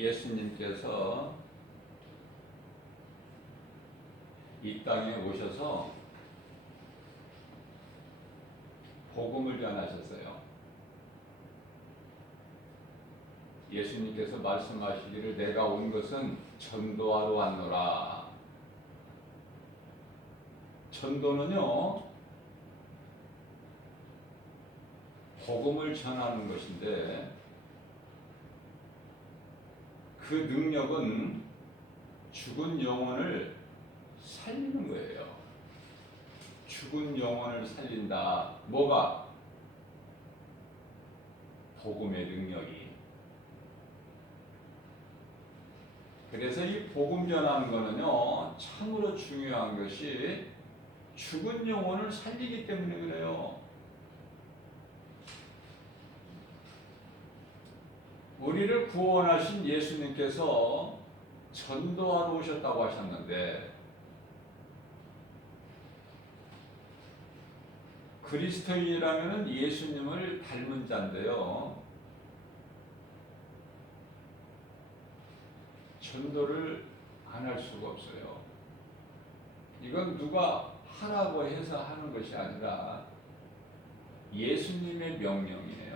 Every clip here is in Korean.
예수님께서 이 땅에 오셔서 복음을 전하셨어요. 예수님께서 말씀하시기를 내가 온 것은 전도하러 왔노라. 전도는요, 복음을 전하는 것인데 그 능력은 죽은 영혼을 살리는 거예요. 죽은 영혼을 살린다. 뭐가? 복음의 능력이. 그래서 이 복음 전하는 거는요, 참으로 중요한 것이 죽은 영혼을 살리기 때문에 그래요. 우리를 구원하신 예수님께서 전도하러 오셨다고 하셨는데 그리스도인이라면 예수님을 닮은 자인데요, 전도를 안 할 수가 없어요. 이건 누가 하라고 해서 하는 것이 아니라 예수님의 명령이에요.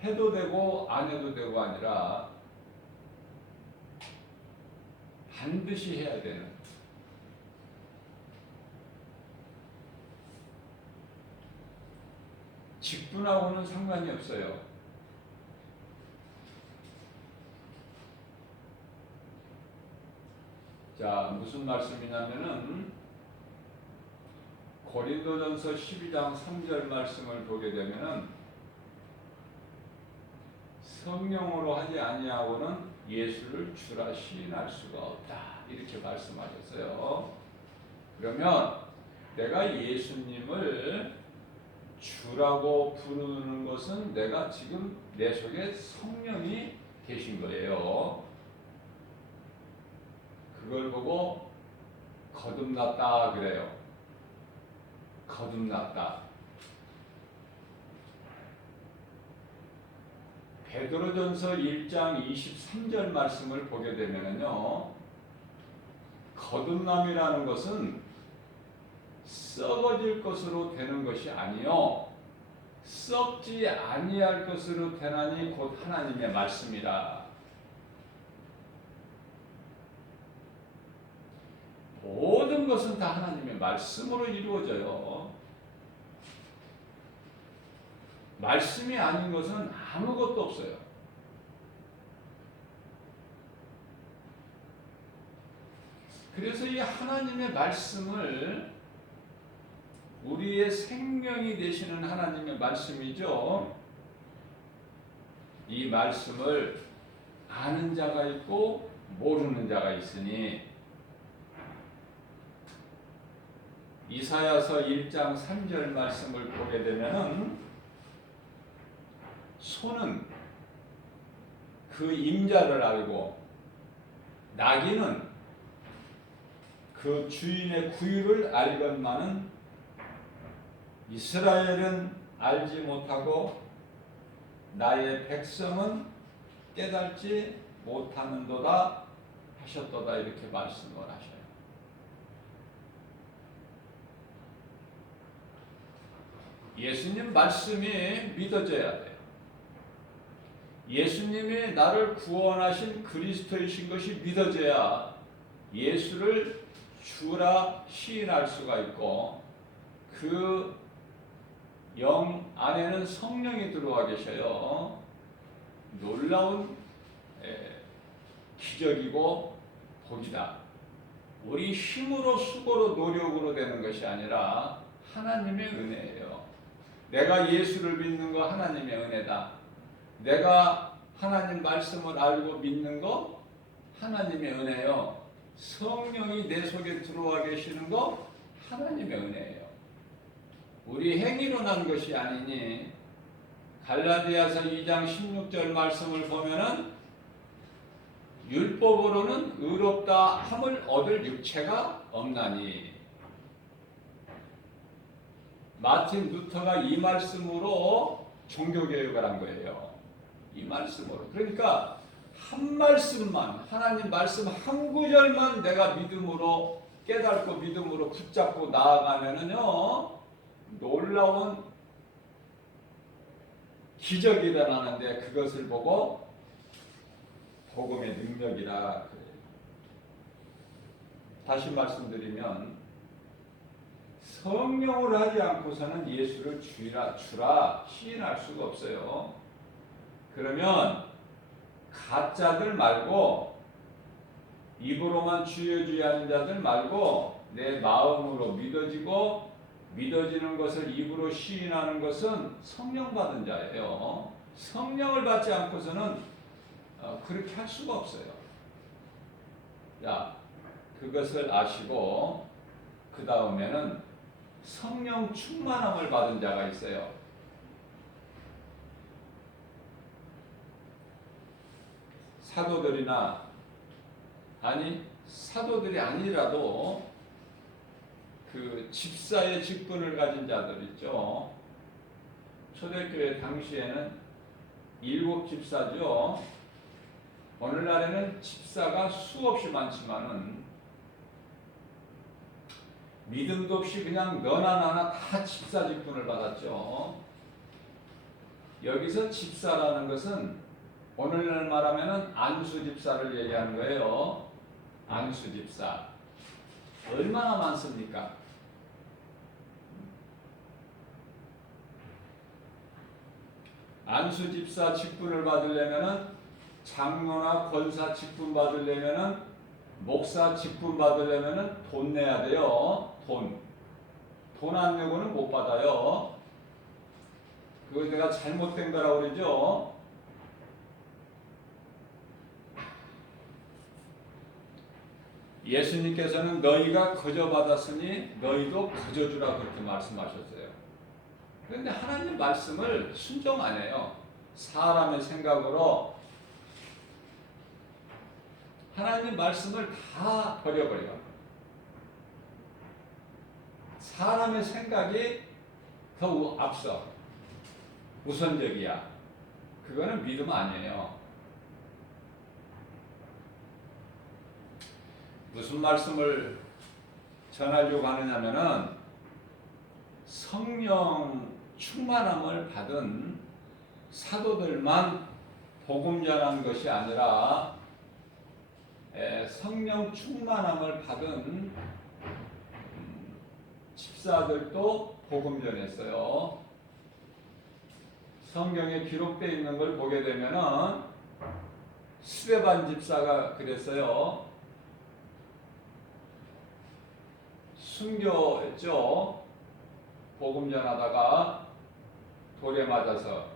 해도 되고 안 해도 되고 아니라 반드시 해야 되는, 직분하고는 상관이 없어요. 자, 무슨 말씀이냐면은 고린도전서 12장 3절 말씀을 보게 되면은 성령으로 하지 아니하고는 예수를 주라 시인할 수가 없다, 이렇게 말씀하셨어요. 그러면 내가 예수님을 주라고 부르는 것은 내가 지금 내 속에 성령이 계신 거예요. 그걸 보고 거듭났다 그래요. 거듭났다. 베드로전서 1장 23절 말씀을 보게 되면요, 거듭남이라는 것은 썩어질 것으로 되는 것이 아니요 썩지 아니할 것으로 되나니 곧 하나님의 말씀이라. 모든 것은 다 하나님의 말씀으로 이루어져요. 말씀이 아닌 것은 아무것도 없어요. 그래서 이 하나님의 말씀을, 우리의 생명이 되시는 하나님의 말씀이죠, 이 말씀을 아는 자가 있고 모르는 자가 있으니 이사야서 1장 3절 말씀을 보게 되면 소는 그 임자를 알고 나귀는 그 주인의 구유를 알건만은 이스라엘은 알지 못하고 나의 백성은 깨닫지 못하는도다 하셨도다, 이렇게 말씀을 하셔요. 예수님 말씀이 믿어져야 돼요. 예수님이 나를 구원하신 그리스도이신 것이 믿어져야 예수를 주라 시인할 수가 있고, 그 영 안에는 성령이 들어와 계셔요. 놀라운 기적이고 복이다. 우리 힘으로 수고로 노력으로 되는 것이 아니라 하나님의 은혜예요. 내가 예수를 믿는 거 하나님의 은혜다. 내가 하나님 말씀을 알고 믿는 거 하나님의 은혜요. 성령이 내 속에 들어와 계시는 거 하나님의 은혜예요. 우리 행위로 난 것이 아니니, 갈라디아서 2장 16절 말씀을 보면은 율법으로는 의롭다 함을 얻을 육체가 없나니, 마틴 루터가 이 말씀으로 종교개혁을 한 거예요. 이 말씀으로. 그러니까 한 말씀만, 하나님 말씀 한 구절만 내가 믿음으로 깨닫고 믿음으로 붙잡고 나아가면은요, 놀라운 기적이 일어나는데 그것을 보고 복음의 능력이라 그래요. 다시 말씀드리면 성령을 하지 않고서는 예수를 주라 시인할 수가 없어요. 그러면 가짜들 말고, 입으로만 주여 주여 하는 자들 말고, 내 마음으로 믿어지는 것을 입으로 시인하는 것은 성령 받은 자예요. 성령을 받지 않고서는 그렇게 할 수가 없어요. 자, 그것을 아시고 그 다음에는 성령 충만함을 받은 자가 있어요. 사도들이나, 아니 사도들이 아니라도 그 집사의 직분을 가진 자들 있죠. 초대교회 당시에는 7 집사죠. 오늘날에는 집사가 수없이 많지만은 믿음도 없이 그냥 너나 나나 다 집사 직분을 받았죠. 여기서 집사라는 것은 오늘날 말하면은 안수 집사를 얘기하는 거예요. 안수 집사. 얼마나 많습니까? 안수 집사 직분을 받으려면은, 장로나 권사 직분 받으려면은, 목사 직분 받으려면은 돈 내야 돼요. 돈 안 내고는 못 받아요. 그거 내가 잘못된 거라고 그러죠. 예수님께서는 너희가 거저 받았으니 너희도 거저 주라 그렇게 말씀하셨어요. 그런데 하나님 말씀을 순종 안 해요. 사람의 생각으로 하나님 말씀을 다 버려버려요. 사람의 생각이 더 앞서 우선적이야. 그거는 믿음 아니에요. 무슨 말씀을 전하려고 하느냐면은 성령 충만함을 받은 사도들만 복음 전한 것이 아니라 성령 충만함을 받은 집사들도 복음 전했어요. 성경에 기록되어 있는 걸 보게 되면은 스데반 집사가 그랬어요. 순교했죠. 복음 전하다가 돌에 맞아서.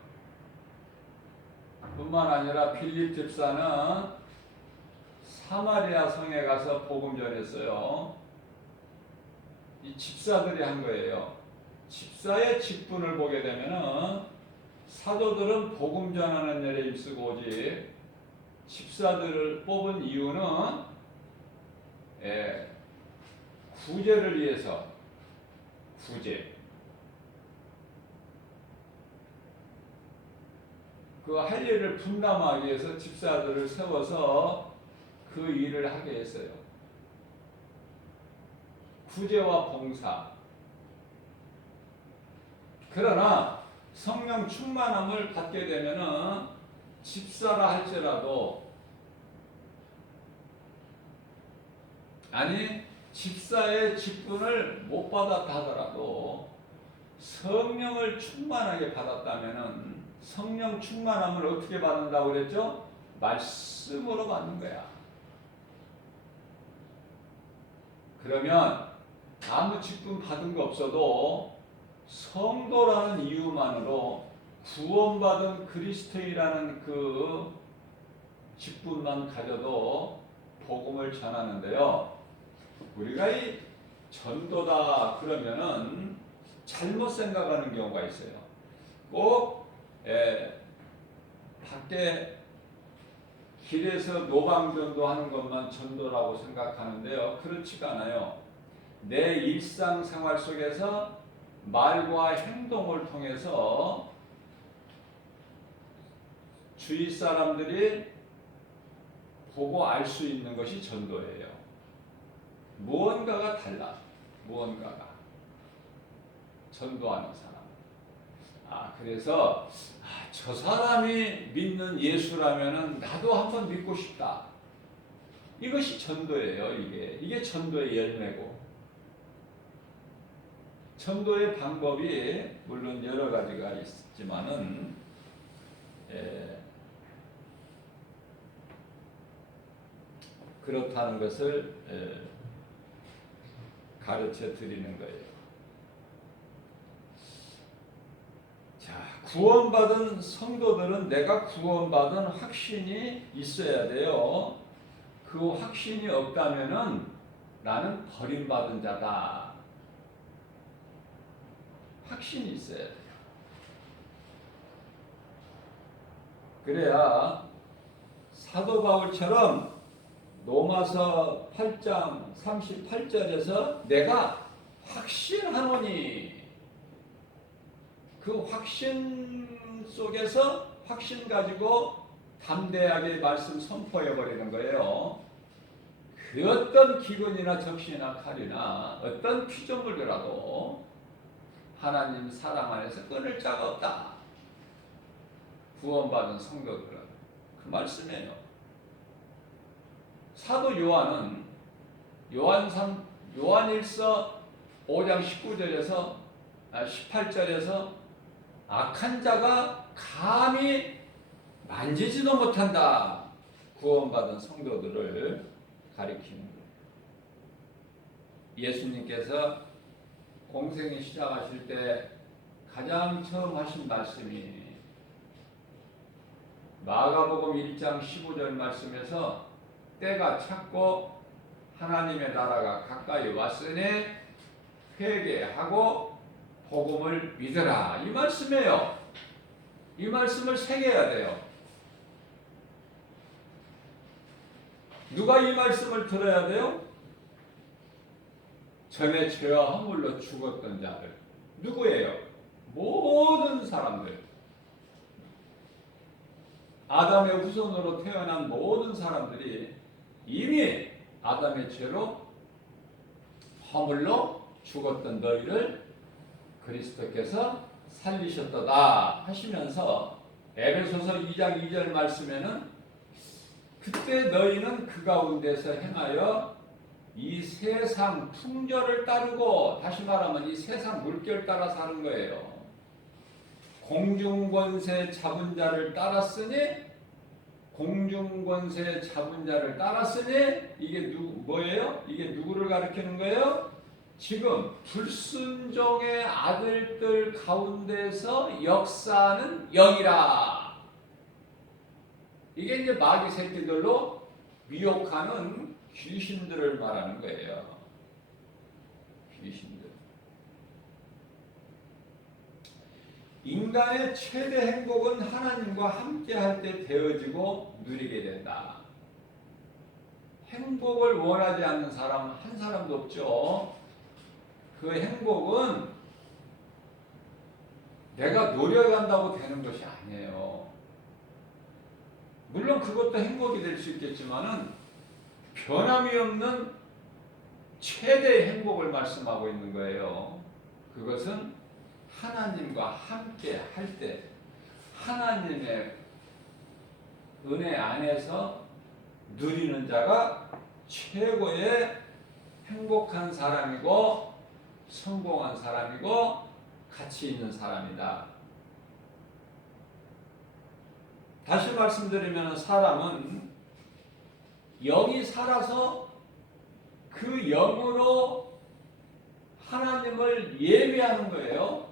뿐만 아니라 빌립 집사는 사마리아 성에 가서 복음 전했어요. 이 집사들이 한 거예요. 집사의 직분을 보게 되면은 사도들은 복음 전하는 일에 힘쓰고 오지, 집사들을 뽑은 이유는 구제를 위해서, 구제. 그 할 일을 분담하기 위해서 집사들을 세워서 그 일을 하게 했어요. 구제와 봉사. 그러나 성령 충만함을 받게 되면은 집사라 할지라도, 아니 집사의 직분을 못 받았다 하더라도 성령을 충만하게 받았다면은, 성령 충만함을 어떻게 받는다고 그랬죠? 말씀으로 받는 거야. 그러면 아무 직분 받은 거 없어도 성도라는 이유만으로 구원받은 그리스도인이라는 그 직분만 가져도 복음을 전하는데요. 우리가 이 전도다 그러면은 잘못 생각하는 경우가 있어요. 꼭 밖에 길에서 노방전도 하는 것만 전도라고 생각하는데요. 그렇지가 않아요. 내 일상생활 속에서 말과 행동을 통해서 주위 사람들이 보고 알 수 있는 것이 전도예요. 무언가가 달라. 무언가가. 전도하는 사람. 그래서 저 사람이 믿는 예수라면은 나도 한번 믿고 싶다. 이것이 전도예요. 이게 전도의 열매고. 전도의 방법이 물론 여러 가지가 있지만은 그렇다는 것을 가르쳐 드리는 거예요. 자, 구원받은 성도들은 내가 구원받은 확신이 있어야 돼요. 그 확신이 없다면은 나는 버림받은 자다. 확신이 있어야 돼요. 그래야 사도 바울처럼 로마서 8장 38절에서 내가 확신하노니 그 확신 속에서 확신 가지고 담대하게 말씀 선포해 버리는 거예요. 그 어떤 기근이나 적신이나 칼이나 어떤 피조물이라도 하나님 사랑 안에서 끊을 자가 없다. 구원받은 성도들은 그 말씀이에요. 사도 요한은 요한일서 5장 19절에서 18절에서 악한 자가 감히 만지지도 못한다. 구원받은 성도들을 가리키는 거예요. 예수님께서 공생을 시작하실 때 가장 처음 하신 말씀이 마가복음 1장 15절 말씀에서 때가 찼고 하나님의 나라가 가까이 왔으니 회개하고 복음을 믿으라. 이 말씀이에요. 이 말씀을 새겨야 돼요. 누가 이 말씀을 들어야 돼요? 전에 죄와 허물로 죽었던 자들. 누구예요? 모든 사람들. 아담의 후손으로 태어난 모든 사람들이 이미 아담의 죄로 허물로 죽었던 너희를 그리스도께서 살리셨도다 하시면서 에베소서 2장 2절 말씀에는 그때 너희는 그 가운데서 행하여 이 세상 풍조를 따르고, 다시 말하면 이 세상 물결 따라 사는 거예요. 공중권세 잡은 자를 따랐으니, 공중권세 잡은 자를 따랐으니 이게 뭐예요? 이게 누구를 가리키는 거예요? 지금 불순종의 아들들 가운데서 역사하는 영이라. 이게 이제 마귀 새끼들로 미혹하는 귀신들을 말하는 거예요. 귀신들. 인간의 최대 행복은 하나님과 함께 할 때 되어지고 누리게 된다. 행복을 원하지 않는 사람 한 사람도 없죠. 그 행복은 내가 노력한다고 되는 것이 아니에요. 물론 그것도 행복이 될 수 있겠지만은 변함이 없는 최대의 행복을 말씀하고 있는 거예요. 그것은 하나님과 함께 할 때 하나님의 은혜 안에서 누리는 자가 최고의 행복한 사람이고 성공한 사람이고 가치 있는 사람이다. 다시 말씀드리면 사람은 영이 살아서 그 영으로 하나님을 예배하는 거예요.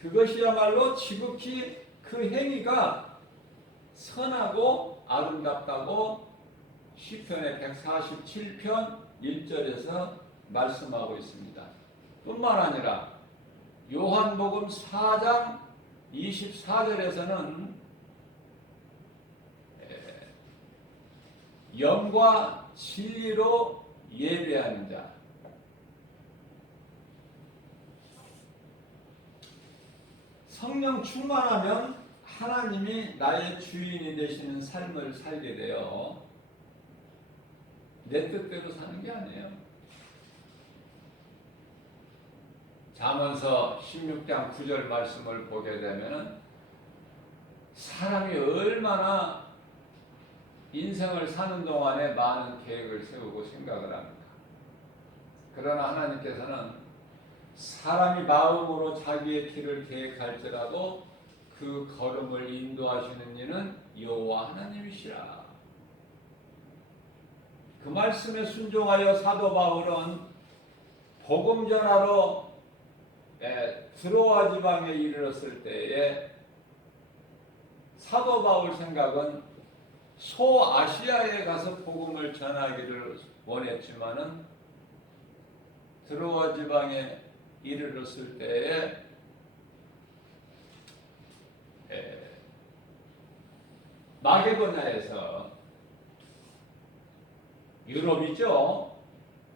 그것이야말로 지극히 그 행위가 선하고 아름답다고 시편의 147편 1절에서 말씀하고 있습니다. 뿐만 아니라 요한복음 4장 24절에서는 영과 진리로 예배하는 자, 성령 충만하면 하나님이 나의 주인이 되시는 삶을 살게 돼요. 내 뜻대로 사는 게 아니에요. 잠언서 16장 9절 말씀을 보게 되면은 사람이 얼마나 인생을 사는 동안에 많은 계획을 세우고 생각을 합니다. 그러나 하나님께서는 사람이 마음으로 자기의 길을 계획할지라도 그 걸음을 인도하시는 이는 여호와 하나님이시라. 그 말씀에 순종하여 사도 바울은 복음 전하러 드로아 지방에 이르렀을 때에 사도 바울 생각은 소아시아에 가서 복음을 전하기를 원했지만은 드로아 지방에 이르렀을 때에 마게도냐에서 유럽이죠.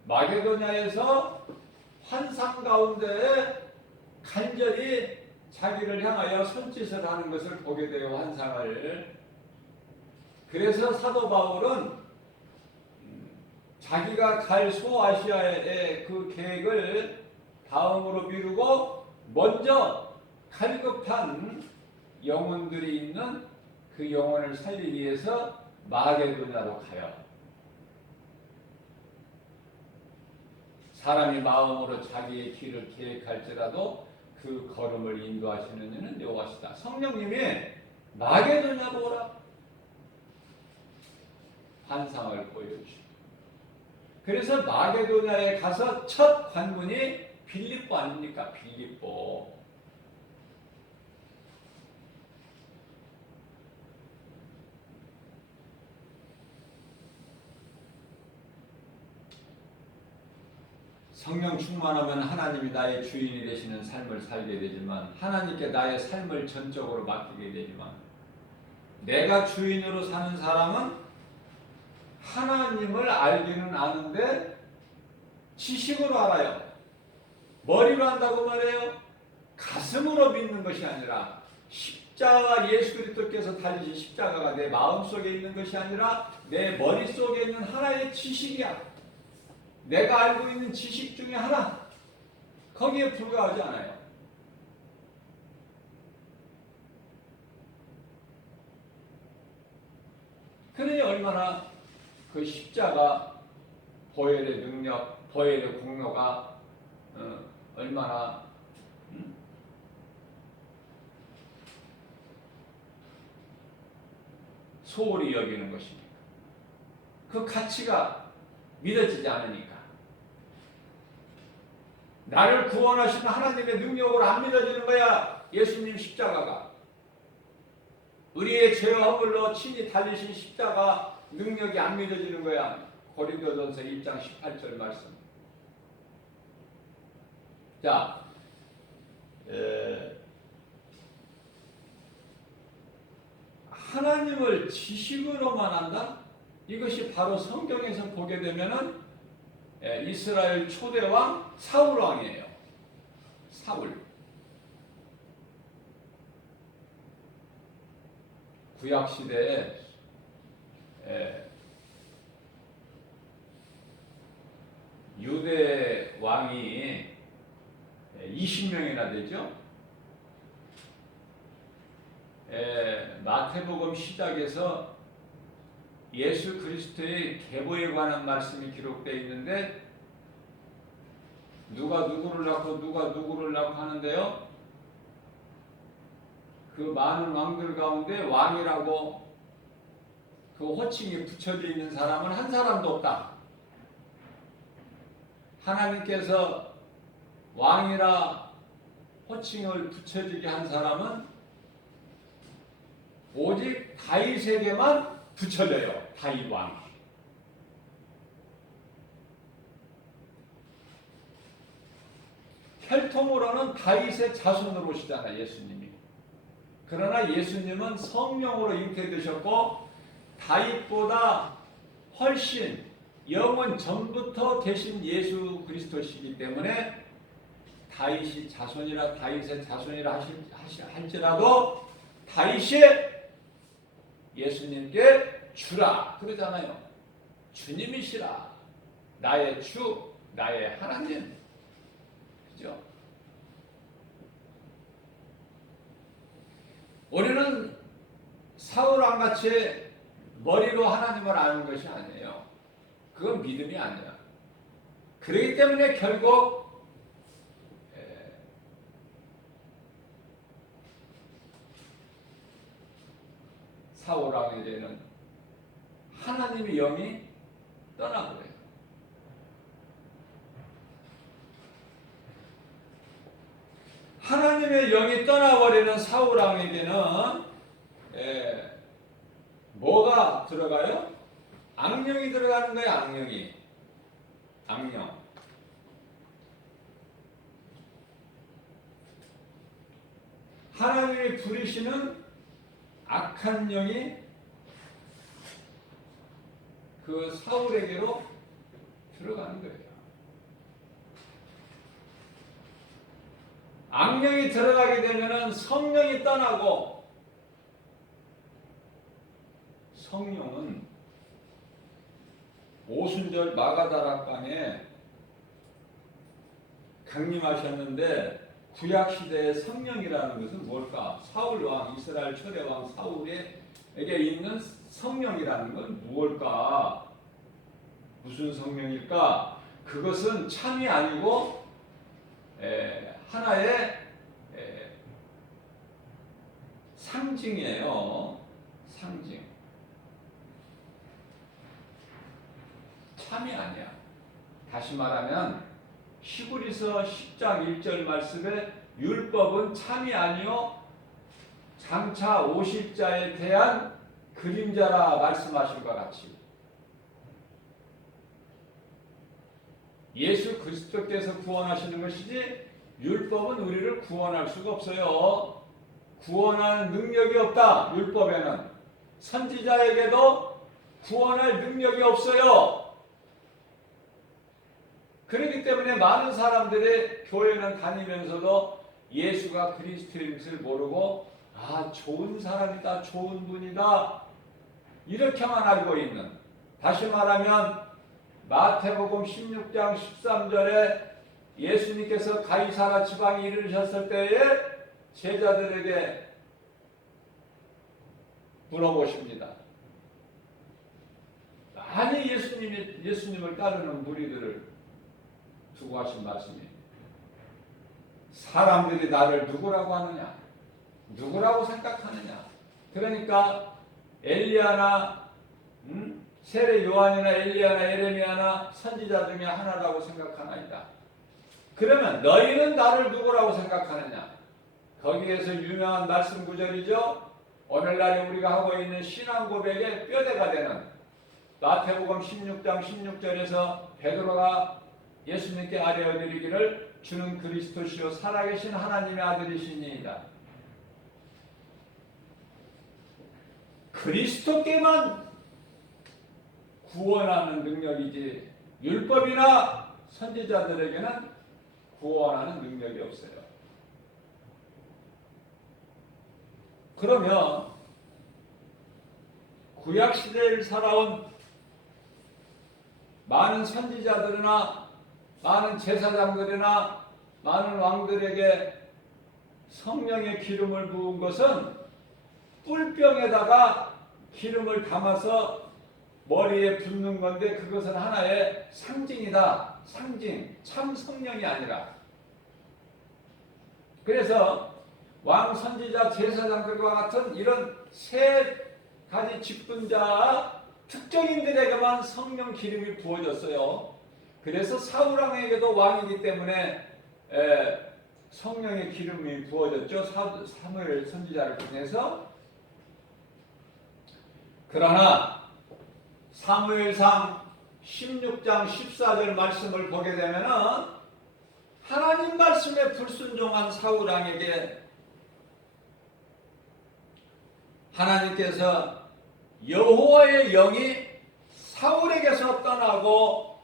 마게도냐에서 환상 가운데 간절히 자기를 향하여 손짓을 하는 것을 보게 돼요. 환상을. 그래서 사도 바울은 자기가 갈 소아시아의 그 계획을 다음으로 미루고 먼저 갈급한 영혼들이 있는 그 영혼을 살리기 위해서 마게도냐로 가요. 사람이 마음으로 자기의 길을 계획할지라도 그 걸음을 인도하시는 이는 여호와시다. 성령님이 마게도냐로 오라 환상을 보여주시고, 그래서 마게도냐에 가서 첫 관문이 빌립보 아닙니까? 빌립보. 성령 충만하면 하나님이 나의 주인이 되시는 삶을 살게 되지만, 하나님께 나의 삶을 전적으로 맡기게 되지만, 내가 주인으로 사는 사람은 하나님을 알기는 아는데 지식으로 알아요. 머리로 한다고 말해요. 가슴으로 믿는 것이 아니라 십자가, 예수 그리스도께서 달리신 십자가가 내 마음속에 있는 것이 아니라 내 머릿속에 있는 하나의 지식이야. 내가 알고 있는 지식 중에 하나, 거기에 불과하지 않아요. 그러니 얼마나 그 십자가 보혈의 능력, 보혈의 공로가 얼마나 소홀히 여기는 것입니까? 그 가치가 믿어지지 않으니까. 나를 구원하시는 하나님의 능력으로 안 믿어지는 거야. 예수님 십자가가. 우리의 죄와 허물로 친히 달리신 십자가 능력이 안 믿어지는 거야. 고린도전서 1장 18절 말씀. 자, 하나님을 지식으로만 한다? 이것이 바로 성경에서 보게 되면은 이스라엘 초대왕 사울 왕이에요. 사울. 구약 시대에 유대 왕이 20명이나 되죠. 마태복음 시작에서 예수 그리스도의 계보에 관한 말씀이 기록되어 있는데, 누가 누구를 낳고 누가 누구를 낳고 하는데요, 그 많은 왕들 가운데 왕이라고 그 호칭이 붙여져 있는 사람은 한 사람도 없다. 하나님께서 왕이라 호칭을 붙여지게 한 사람은 오직 다윗에게만 붙여져요. 다윗 왕. 혈통으로는 다윗의 자손으로 오시잖아요, 예수님이. 그러나 예수님은 성령으로 잉태되셨고 다윗보다 훨씬 영원 전부터 계신 예수 그리스도시기 때문에 다윗의 자손이라 할지라도 다윗이 예수님께 주라 그러잖아요. 주님이시라. 나의 주, 나의 하나님. 그죠? 우리는 사울왕 같이 머리로 하나님을 아는 것이 아니에요. 그건 믿음이 아니야. 그렇기 때문에 결국 사울왕에게는 하나님의 영이 떠나버려요. 하나님의 영이 떠나버리는 사울왕에게는 뭐가 들어가요? 악령이 들어가는 거예요. 악령이. 악령. 하나님이 부리시는 악한 영이 그 사울에게로 들어가는 거예요. 악령이 들어가게 되면은 성령이 떠나고, 성령은 오순절 마가다락방에 강림하셨는데 구약시대의 성령이라는 것은 뭘까? 사울왕, 이스라엘 초대왕 사울에게 있는 성령이라는 건 무엇일까? 무슨 성령일까? 그것은 참이 아니고 하나의 상징이에요. 상징. 참이 아니야. 다시 말하면 히브리서 10장 1절 말씀에 율법은 참이 아니요 장차 오실 자에 대한 그림자라 말씀하신 것 같이, 예수 그리스도께서 구원하시는 것이지 율법은 우리를 구원할 수가 없어요. 구원하는 능력이 없다. 율법에는 선지자에게도 구원할 능력이 없어요. 그렇기 때문에 많은 사람들이 교회는 다니면서도 예수가 그리스도인 것을 모르고 좋은 사람이다, 좋은 분이다 이렇게만 알고 있는, 다시 말하면 마태복음 16장 13절에 예수님께서 가이사라 지방에 이르셨을 때에 제자들에게 물어보십니다. 많이 예수님을 따르는 무리들을 두고 하신 말씀이, 사람들이 나를 누구라고 하느냐? 누구라고 생각하느냐? 그러니까 엘리야나 세례 요한이나 엘리야나 예레미야나 선지자 중에 하나라고 생각하나이다. 그러면 너희는 나를 누구라고 생각하느냐? 거기에서 유명한 말씀 구절이죠. 오늘날에 우리가 하고 있는 신앙 고백의 뼈대가 되는 마태복음 16장 16절에서 베드로가 예수님께 아뢰어드리기를 주는 그리스도시요 살아계신 하나님의 아들이시니이다. 그리스도께만 구원하는 능력이지 율법이나 선지자들에게는 구원하는 능력이 없어요. 그러면 구약시대를 살아온 많은 선지자들이나 많은 제사장들이나 많은 왕들에게 성령의 기름을 부은 것은 뿔병에다가 기름을 담아서 머리에 붓는 건데 그것은 하나의 상징이다. 상징, 참 성령이 아니라. 그래서 왕, 선지자, 제사장들과 같은 이런 세 가지 직분자 특정인들에게만 성령 기름이 부어졌어요. 그래서 사울왕에게도 왕이기 때문에 성령의 기름이 부어졌죠. 사무엘 선지자를 통해서. 그러나 사무엘상 16장 14절 말씀을 보게 되면은 하나님 말씀에 불순종한 사울왕에게 하나님께서 여호와의 영이 사울에게서 떠나고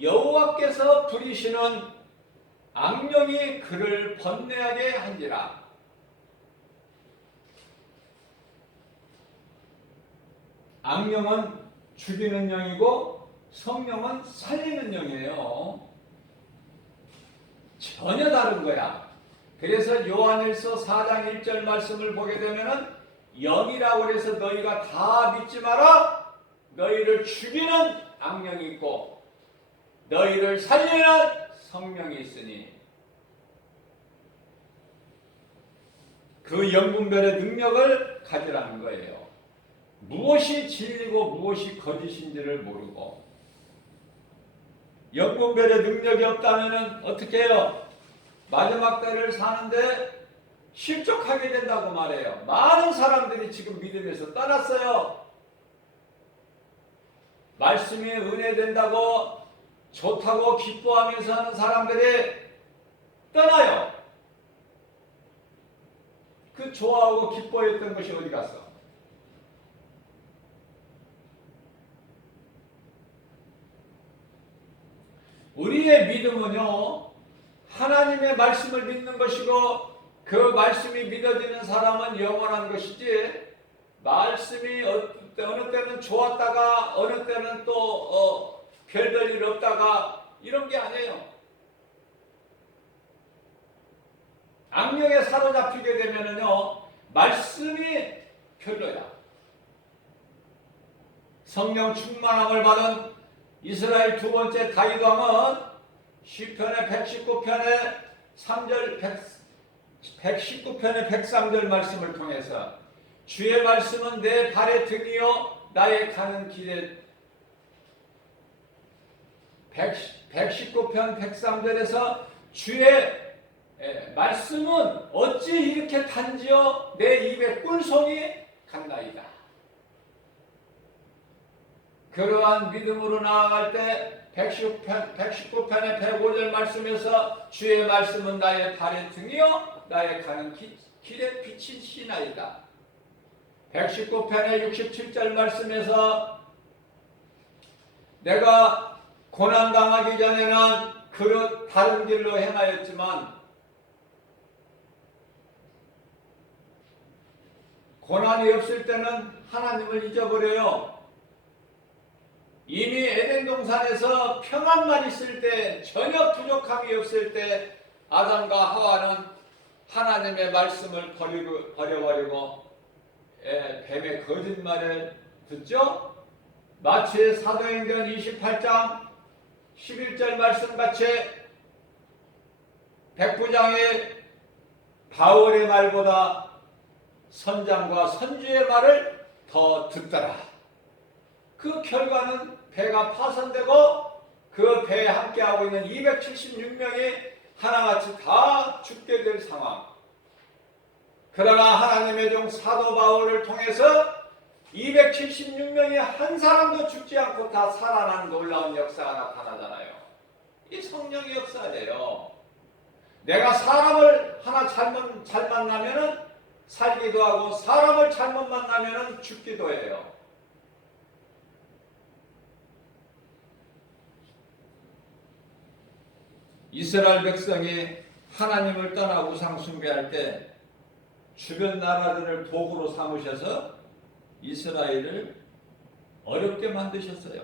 여호와께서 부리시는 악령이 그를 번뇌하게 한지라. 악령은 죽이는 영이고 성령은 살리는 영이에요. 전혀 다른 거야. 그래서 요한일서 4장 1절 말씀을 보게 되면은 영이라고 해서 너희가 다 믿지 마라. 너희를 죽이는 악령이 있고 너희를 살리는 성령이 있으니 그 영분별의 능력을 가지라는 거예요. 무엇이 진리고 무엇이 거짓인지를 모르고 영분별의 능력이 없다면 어떻게 해요? 마지막 때를 사는데 실족하게 된다고 말해요. 많은 사람들이 지금 믿음에서 떠났어요. 말씀이 은혜된다고 좋다고 기뻐하면서 하는 사람들이 떠나요. 그 좋아하고 기뻐했던 것이 어디 갔어? 우리의 믿음은요, 하나님의 말씀을 믿는 것이고 그 말씀이 믿어지는 사람은 영원한 것이지, 말씀이 어느 때는 좋았다가 어느 때는 또 별별 일 없다가 이런 게 아니에요. 악령에 사로잡히게 되면은요, 말씀이 별로야. 성령 충만함을 받은 이스라엘 두 번째 다윗 왕은 시편의 119편의 3절 119편의 103절 말씀을 통해서 주의 말씀은 내 발의 등이요 나의 가는 길에 119편 103절에서 주의 말씀은 어찌 이렇게 단지요 내 입에 꿀송이 같나이다. 그러한 믿음으로 나아갈 때 119편의 105절 말씀에서 주의 말씀은 나의 발의 등이요 나의 가는 길에 비친 시나이다. 119편의 67절 말씀에서 내가 고난당하기 전에는 그릇 다른 길로 행하였지만 고난이 없을 때는 하나님을 잊어버려요. 이미 에덴 동산에서 평안만 있을 때, 전혀 부족함이 없을 때 아담과 하와는 하나님의 말씀을 버려버리고 뱀의 거짓말을 듣죠. 마치 사도행전 28장 11절 말씀같이 백부장의 바울의 말보다 선장과 선주의 말을 더 듣더라. 그 결과는 배가 파손되고 그 배에 함께하고 있는 276명이 하나같이 다 죽게 될 상황. 그러나 하나님의 종 사도 바울을 통해서 276명이 한 사람도 죽지 않고 다 살아난 놀라운 역사가 나타나잖아요. 이 성령의 역사예요. 내가 사람을 하나 잘 만나면은 살기도 하고 사람을 잘못 만나면은 죽기도 해요. 이스라엘 백성이 하나님을 떠나 우상 숭배할 때 주변 나라들을 도구로 삼으셔서 이스라엘을 어렵게 만드셨어요.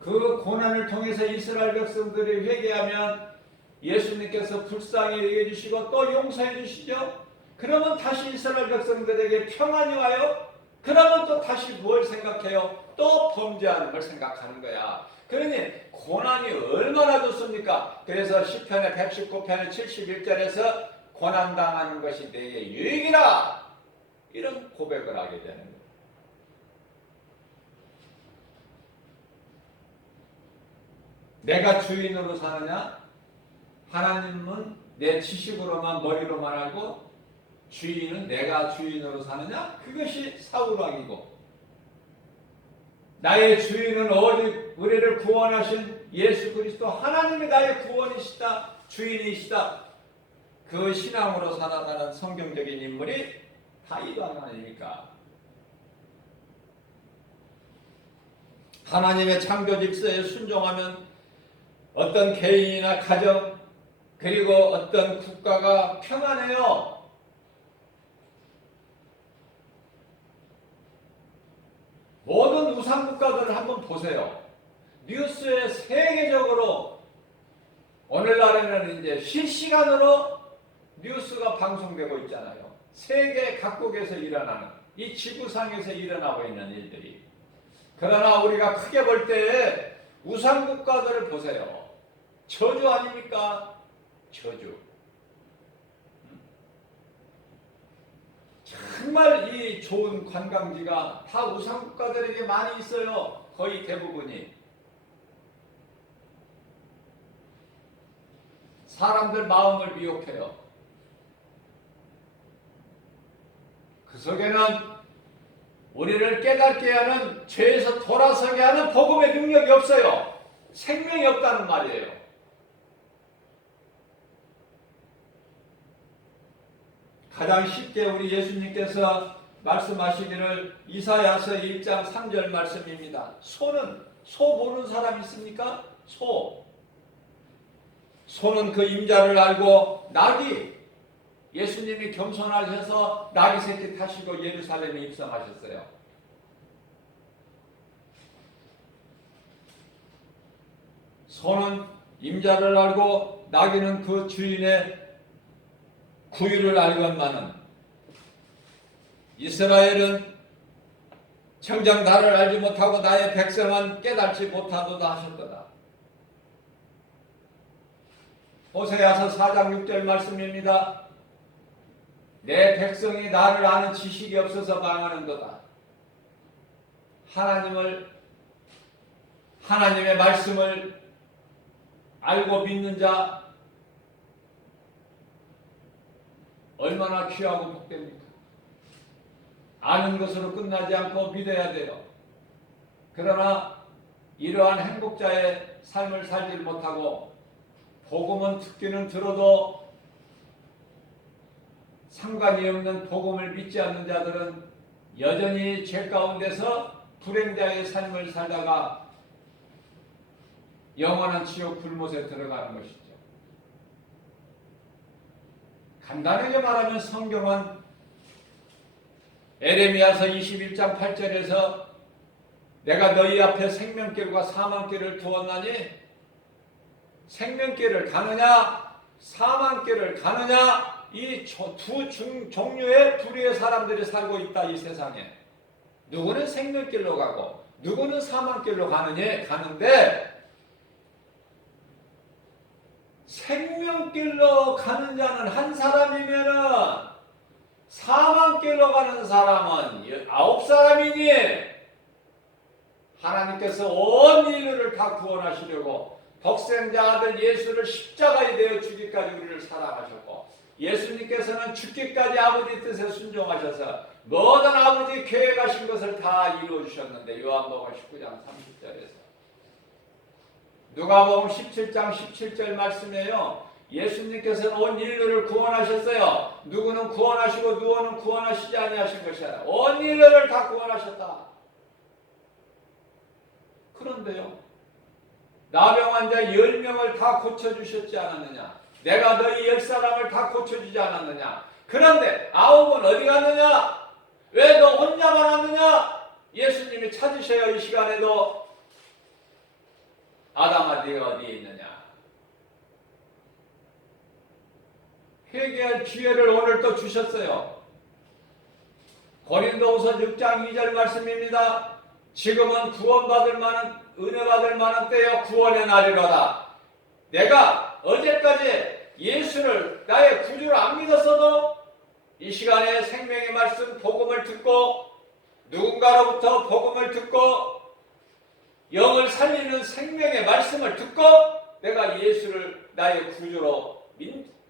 그 고난을 통해서 이스라엘 백성들이 회개하면 예수님께서 불쌍히 여겨 주시고 또 용서해 주시죠. 그러면 다시 이스라엘 백성들에게 평안이 와요. 그러면 또 다시 뭘 생각해요? 또 범죄하는 걸 생각하는 거야. 그러니 고난이 얼마나 좋습니까? 그래서 시편의 119편의 71절에서 고난당하는 것이 내게 유익이라, 이런 고백을 하게 되는 거예요. 내가 주인으로 사느냐? 하나님은 내 지식으로만 머리로만 알고 주인은 내가 주인으로 사느냐? 그것이 사울왕이고, 나의 주인은 오직 우리를 구원하신 예수 그리스도 하나님이 나의 구원이시다, 주인이시다. 그 신앙으로 살아가는 성경적인 인물이 다윗 왕 아닙니까? 하나님의 창조 질서에 순종하면 어떤 개인이나 가정 그리고 어떤 국가가 평안해요. 모든 우상국가들을 한번 보세요. 뉴스에 세계적으로 오늘날에는 이제 실시간으로 뉴스가 방송되고 있잖아요. 세계 각국에서 일어나는 이 지구상에서 일어나고 있는 일들이. 그러나 우리가 크게 볼 때에 우상국가들을 보세요. 저주 아닙니까? 저주. 정말 이 좋은 관광지가 다 우상국가들에게 많이 있어요. 거의 대부분이. 사람들 마음을 미혹해요. 그 속에는 우리를 깨닫게 하는, 죄에서 돌아서게 하는 복음의 능력이 없어요. 생명이 없다는 말이에요. 가장 쉽게 우리 예수님께서 말씀하시기를 이사야서 1장 3절 말씀입니다. 소 모르는 사람 있습니까? 소는 그 임자를 알고 예수님이 겸손하셔서 나귀 새끼 타시고 예루살렘에 입성하셨어요. 소는 임자를 알고 나귀는 그 주인의 구유를 알건만은 이스라엘은 정작 나를 알지 못하고 나의 백성은 깨닫지 못하도다 하셨도다. 호세아서 4장 6절 말씀입니다. 내 백성이 나를 아는 지식이 없어서 망하는도다. 하나님의 말씀을 알고 믿는 자 얼마나 귀하고 복됩니까? 아는 것으로 끝나지 않고 믿어야 돼요. 그러나 이러한 행복자의 삶을 살지 못하고 복음은 듣기는 들어도 상관이 없는 복음을 믿지 않는 자들은 여전히 죄 가운데서 불행자의 삶을 살다가 영원한 지옥 불못에 들어가는 것이죠. 간단하게 말하면 성경은 에레미야서 21장 8절에서 내가 너희 앞에 생명길과 사망길을 두었나니 생명길을 가느냐 사망길을 가느냐 이 두 종류의 불의의 사람들이 살고 있다. 이 세상에 누구는 생명길로 가고 누구는 사망길로 가는데 생명길로 가는 자는 한 사람이면은 사망길로 가는 사람은 9사람이니 하나님께서 온 인류를 다 구원하시려고 독생자 아들 예수를 십자가에 내어 주기까지 우리를 사랑하셨고 예수님께서는 죽기까지 아버지 뜻에 순종하셔서 모든 아버지 계획하신 것을 다 이루어 주셨는데 요한복음 19장 30절에서 누가복음 17장 17절 말씀이에요. 예수님께서는 온 인류를 구원하셨어요. 누구는 구원하시고 누구는 구원하시지 아니하신 것이라. 온 인류를 다 구원하셨다. 그런데요, 나병 환자 10명을 다 고쳐주셨지 않았느냐? 내가 너희 10사람을 다 고쳐주지 않았느냐? 그런데 9은 어디 갔느냐? 왜 너 혼자만 왔느냐? 예수님이 찾으셔요. 이 시간에도 아담아 네가 어디에 있느냐? 회개할 기회를 오늘 또 주셨어요. 고린도후서 6장 2절 말씀입니다. 지금은 구원받을 만한 은혜 받을 만한 때여 구원의 날이로다. 내가 어제까지 예수를 나의 구주로 안 믿었어도 이 시간에 생명의 말씀 복음을 듣고 누군가로부터 복음을 듣고 영을 살리는 생명의 말씀을 듣고 내가 예수를 나의 구주로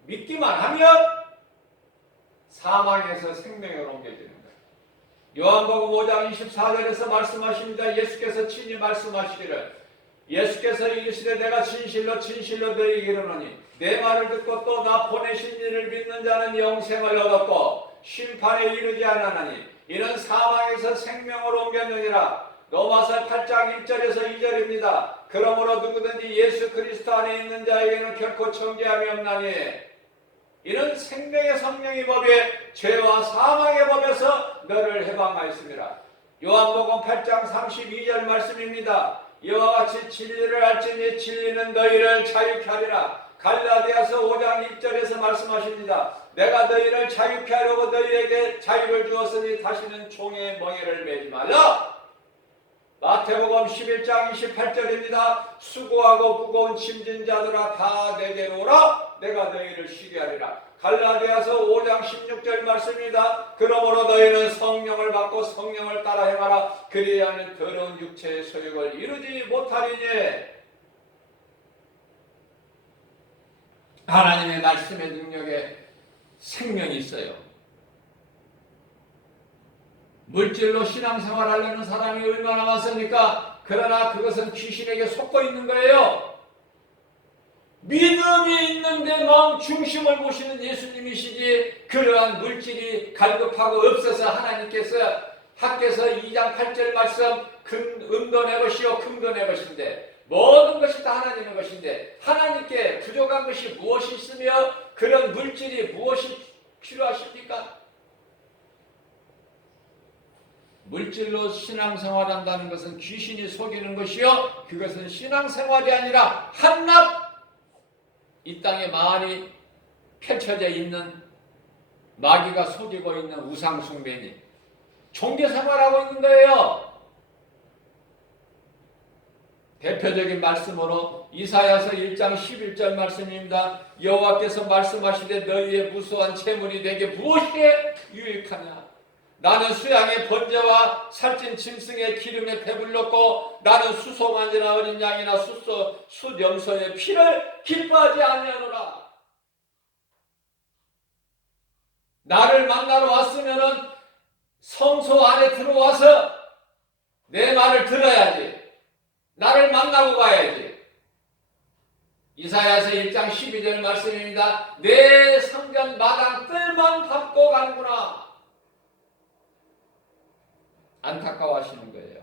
믿기만 하면 사망에서 생명으로 옮겨지는 거예요. 요한복음 5장 24절에서 말씀하십니다. 예수께서 친히 말씀하시기를 예수께서 이르시되 내가 진실로 진실로 너희에게 이르노니 내 말을 듣고 또 나 보내신 이를 믿는 자는 영생을 얻었고 심판에 이르지 않았나니 이는 사망에서 생명으로 옮겼느니라. 로마서 8장 1절에서 2절입니다. 그러므로 누구든지 예수 그리스도 안에 있는 자에게는 결코 정죄함이 없나니 이는 생명의 성령의 법에 죄와 사망의 법에서 너를 해방하였습니다. 요한복음 8장 32절 말씀입니다. 이와 같이 진리를 알지니 진리는 너희를 자유케 하리라. 갈라디아서 5장 1절에서 말씀하십니다. 내가 너희를 자유케 하려고 너희에게 자유를 주었으니 다시는 종의 멍에를 매지 말라. 마태복음 11장 28절입니다. 수고하고 무거운 짐진 자들아 다 내게로 오라. 내가 너희를 쉬게 하리라. 갈라디아서 5장 16절 말씀입니다. 그러므로 너희는 성령을 받고 성령을 따라 행하라. 그리하면 더러운 육체의 소욕을 이루지 못하리니. 하나님의 말씀의 능력에 생명이 있어요. 물질로 신앙생활하려는 사람이 얼마나 많습니까? 그러나 그것은 귀신에게 속고 있는 거예요. 믿음이 있는데 마음 중심을 보시는 예수님이시지, 그러한 물질이 갈급하고 없어서 하나님께서 학개서 2장 8절 말씀, 은도 내 것이요 금도 내 것인데 모든 것이 다 하나님의 것인데 하나님께 부족한 것이 무엇이 있으며 그런 물질이 무엇이 필요하십니까? 물질로 신앙생활한다는 것은 귀신이 속이는 것이요, 그것은 신앙생활이 아니라 한낱 이 땅에 많이 펼쳐져 있는 마귀가 속이고 있는 우상숭배니 종교생활하고 있는 거예요. 대표적인 말씀으로 이사야서 1장 11절 말씀입니다. 여호와께서 말씀하시되 너희의 무수한 재물이 내게 무엇에 유익하냐? 나는 수양의 번제와 살찐 짐승의 기름에 배불렀고 나는 수송아지나 어린 양이나 숫염소의 피를 기뻐하지 아니하노라. 나를 만나러 왔으면은 성소 안에 들어와서 내 말을 들어야지. 나를 만나고 가야지. 이사야서 1장 12절 말씀입니다. 내 성전 마당 뜰만 밟고 가는구나. 안타까워하시는 거예요.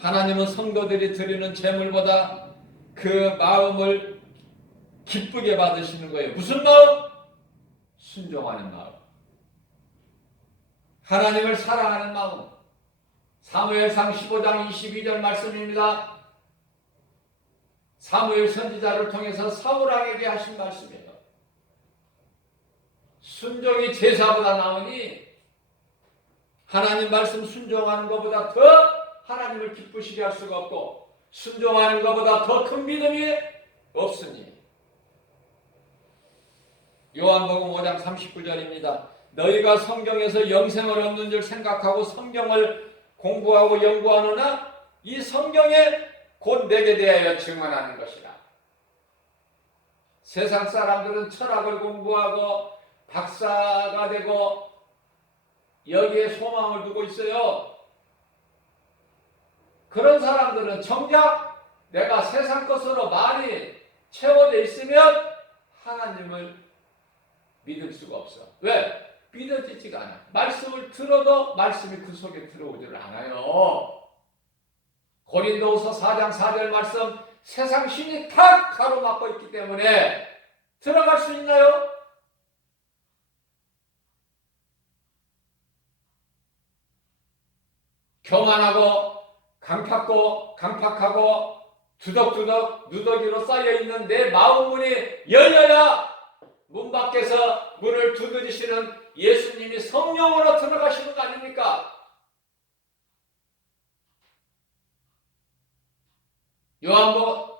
하나님은 성도들이 드리는 제물보다 그 마음을 기쁘게 받으시는 거예요. 무슨 마음? 순종하는 마음. 하나님을 사랑하는 마음. 사무엘상 15장 22절 말씀입니다. 사무엘 선지자를 통해서 사울왕에게 하신 말씀이에요. 순종이 제사보다 나으니 하나님 말씀 순종하는 것보다 더 하나님을 기쁘시게 할 수가 없고 순종하는 것보다 더 큰 믿음이 없으니. 요한복음 5장 39절입니다. 너희가 성경에서 영생을 얻는 줄 생각하고 성경을 공부하고 연구하노나 이 성경에 곧 내게 대하여 증언하는 것이라. 세상 사람들은 철학을 공부하고 박사가 되고 여기에 소망을 두고 있어요. 그런 사람들은 정작 내가 세상 것으로 많이 채워져 있으면 하나님을 믿을 수가 없어. 왜? 믿어지지가 않아. 말씀을 들어도 말씀이 그 속에 들어오지를 않아요. 고린도후서 4장 4절 말씀, 세상 신이 탁 가로막고 있기 때문에 들어갈 수 있나요? 교만하고 강팍하고 두덕두덕 누더기로 쌓여있는 내 마음 문이 열려야 문 밖에서 문을 두드리시는 예수님이 성령으로 들어가시는 거 아닙니까?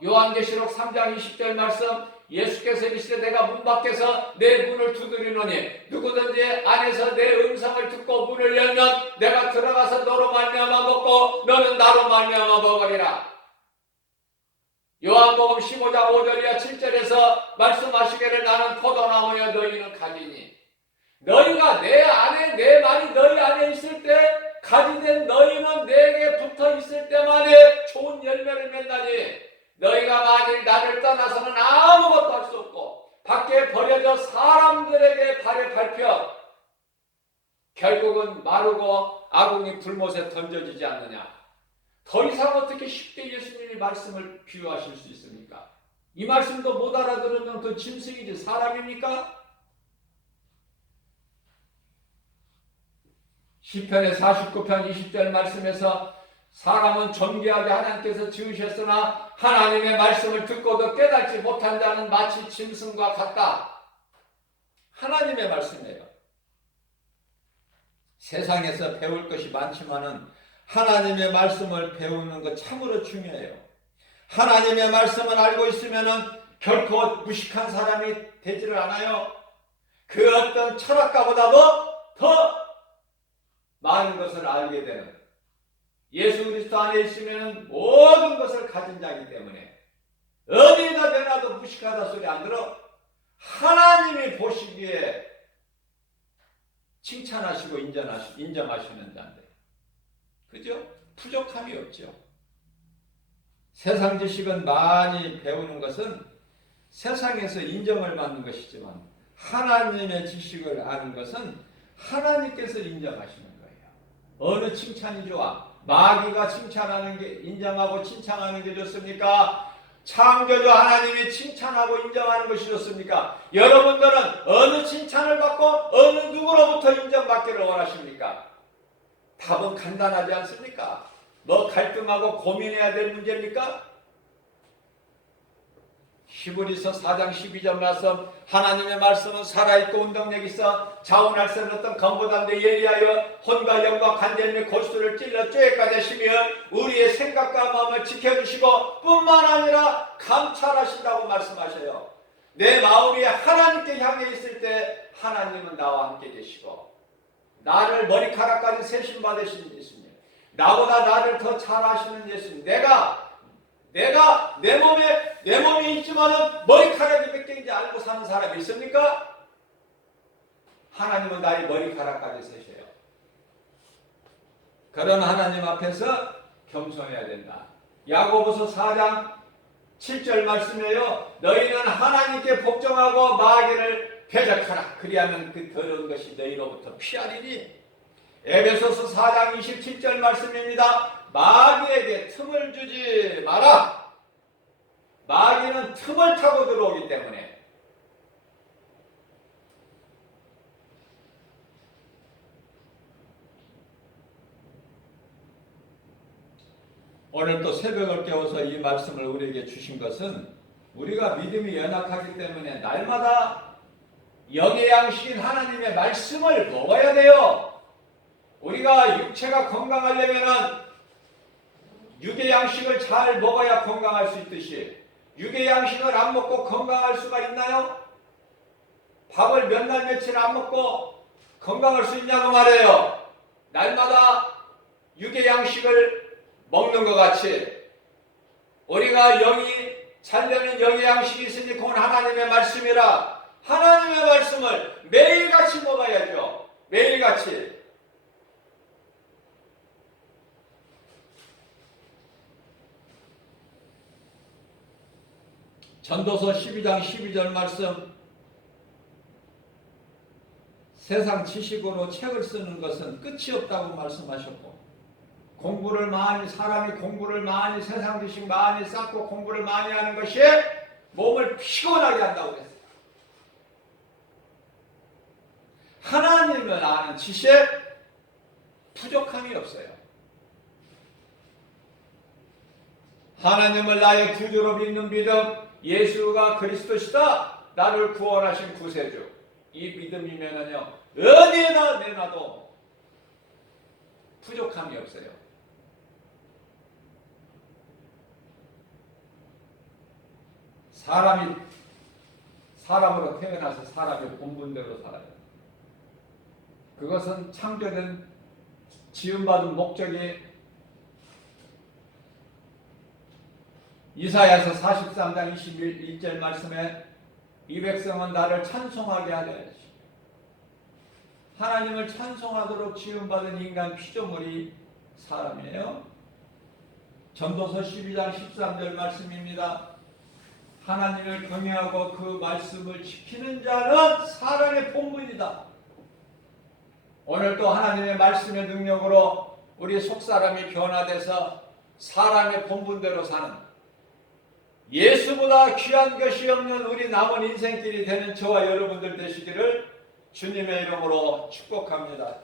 요한계시록 3장 20절 말씀, 예수께서 이르시되 내가 문 밖에서 내 문을 두드리노니 누구든지 안에서 내 음성을 듣고 문을 열면 내가 들어가서 너로 말미암아 먹고 너는 나로 말미암아 먹으리라. 요한복음 15장 5절이야 7절에서 말씀하시기를 나는 포도나무여 너희는 가지니. 너희가 내 안에 내 말이 너희 안에 있을 때 가지된 너희는 내게 붙어 있을 때만에 좋은 열매를 맺나니 너희가 만일 나를 떠나서는 아무것도 할 수 없고 밖에 버려져 사람들에게 발에 밟혀 결국은 마르고 아궁이 불못에 던져지지 않느냐. 더 이상 어떻게 쉽게 예수님이 말씀을 비유하실 수 있습니까? 이 말씀도 못 알아들으면 그 짐승이지 사람입니까? 시편의 49편 20절 말씀에서 사람은 존귀하게 하나님께서 지으셨으나 하나님의 말씀을 듣고도 깨닫지 못한 자는 마치 짐승과 같다. 하나님의 말씀이에요. 세상에서 배울 것이 많지만은 하나님의 말씀을 배우는 것 참으로 중요해요. 하나님의 말씀을 알고 있으면은 결코 무식한 사람이 되지를 않아요. 그 어떤 철학가보다도 더 많은 것을 알게 되는, 예수 그리스도 안에 있으면 모든 것을 가진 자이기 때문에 어디에다 내놔도 무식하다 소리 안 들어. 하나님이 보시기에 칭찬하시고 인정하시는 자인데, 그죠? 부족함이 없죠. 세상 지식은 많이 배우는 것은 세상에서 인정을 받는 것이지만 하나님의 지식을 아는 것은 하나님께서 인정하시는 거예요. 어느 칭찬이 좋아? 마귀가 칭찬하는 게, 인정하고 칭찬하는 게 좋습니까? 창조주 하나님이 칭찬하고 인정하는 것이 좋습니까? 여러분들은 어느 칭찬을 받고 어느 누구로부터 인정받기를 원하십니까? 답은 간단하지 않습니까? 뭐 갈등하고 고민해야 될 문제입니까? 히브리서 4장 12절 말씀, 하나님의 말씀은 살아있고 운동력 있어 자원할 수 없는 검보다인데 예리하여 혼과 영과 관절 및 골수를 찔러 쬐까지 하시며 우리의 생각과 마음을 지켜주시고 뿐만 아니라 감찰하신다고 말씀하셔요. 내 마음이 하나님께 향해 있을 때 하나님은 나와 함께 계시고, 나를 머리카락까지 세심받으신 예수님, 나보다 나를 더 잘 아시는 예수님, 내가 내 몸에 있지만은 머리카락이 몇 개인지 알고 사는 사람이 있습니까? 하나님은 나의 머리카락까지 세셔요. 그런 하나님 앞에서 겸손해야 된다. 야고보서 4장 7절 말씀이에요. 너희는 하나님께 복종하고 마귀를 대적하라. 그리하면 그 더러운 것이 너희로부터 피하리니. 에베소서 4장 27절 말씀입니다. 마귀에게 틈을 주지 마라. 마귀는 틈을 타고 들어오기 때문에. 오늘 또 새벽을 깨워서 이 말씀을 우리에게 주신 것은 우리가 믿음이 연약하기 때문에 날마다 영의 양식인 하나님의 말씀을 먹어야 돼요. 우리가 육체가 건강하려면은 육의 양식을 잘 먹어야 건강할 수 있듯이, 육의 양식을 안 먹고 건강할 수가 있나요? 밥을 몇 날 며칠 안 먹고 건강할 수 있냐고 말해요. 날마다 육의 양식을 먹는 것 같이 우리가 영이 살려는 영의 양식이 있으니 그건 하나님의 말씀이라 하나님의 말씀을 매일같이 먹어야죠. 매일같이. 전도서 12장 12절 말씀, 세상 지식으로 책을 쓰는 것은 끝이 없다고 말씀하셨고, 사람이 공부를 많이, 세상 지식 많이 쌓고 공부를 많이 하는 것이 몸을 피곤하게 한다고 했어요. 하나님을 아는 지식 부족함이 없어요. 하나님을 나의 구주로 믿는 믿음, 예수가 그리스도시다, 나를 구원하신 구세주, 이 믿음이면은요 어디에다 내놔도 부족함이 없어요. 사람으로 태어나서 사람의 본분대로 살아요. 그것은 창조된, 지음받은 목적이 이사야서 43장 21절 말씀에 이 백성은 나를 찬송하게 하려 하시고, 하나님을 찬송하도록 지음받은 인간 피조물이 사람이에요. 전도서 12장 13절 말씀입니다. 하나님을 경외하고 그 말씀을 지키는 자는 사람의 본분이다. 오늘 또 하나님의 말씀의 능력으로 우리 속사람이 변화돼서 사람의 본분대로 사는, 예수보다 귀한 것이 없는 우리 남은 인생길이 되는 저와 여러분들 되시기를 주님의 이름으로 축복합니다.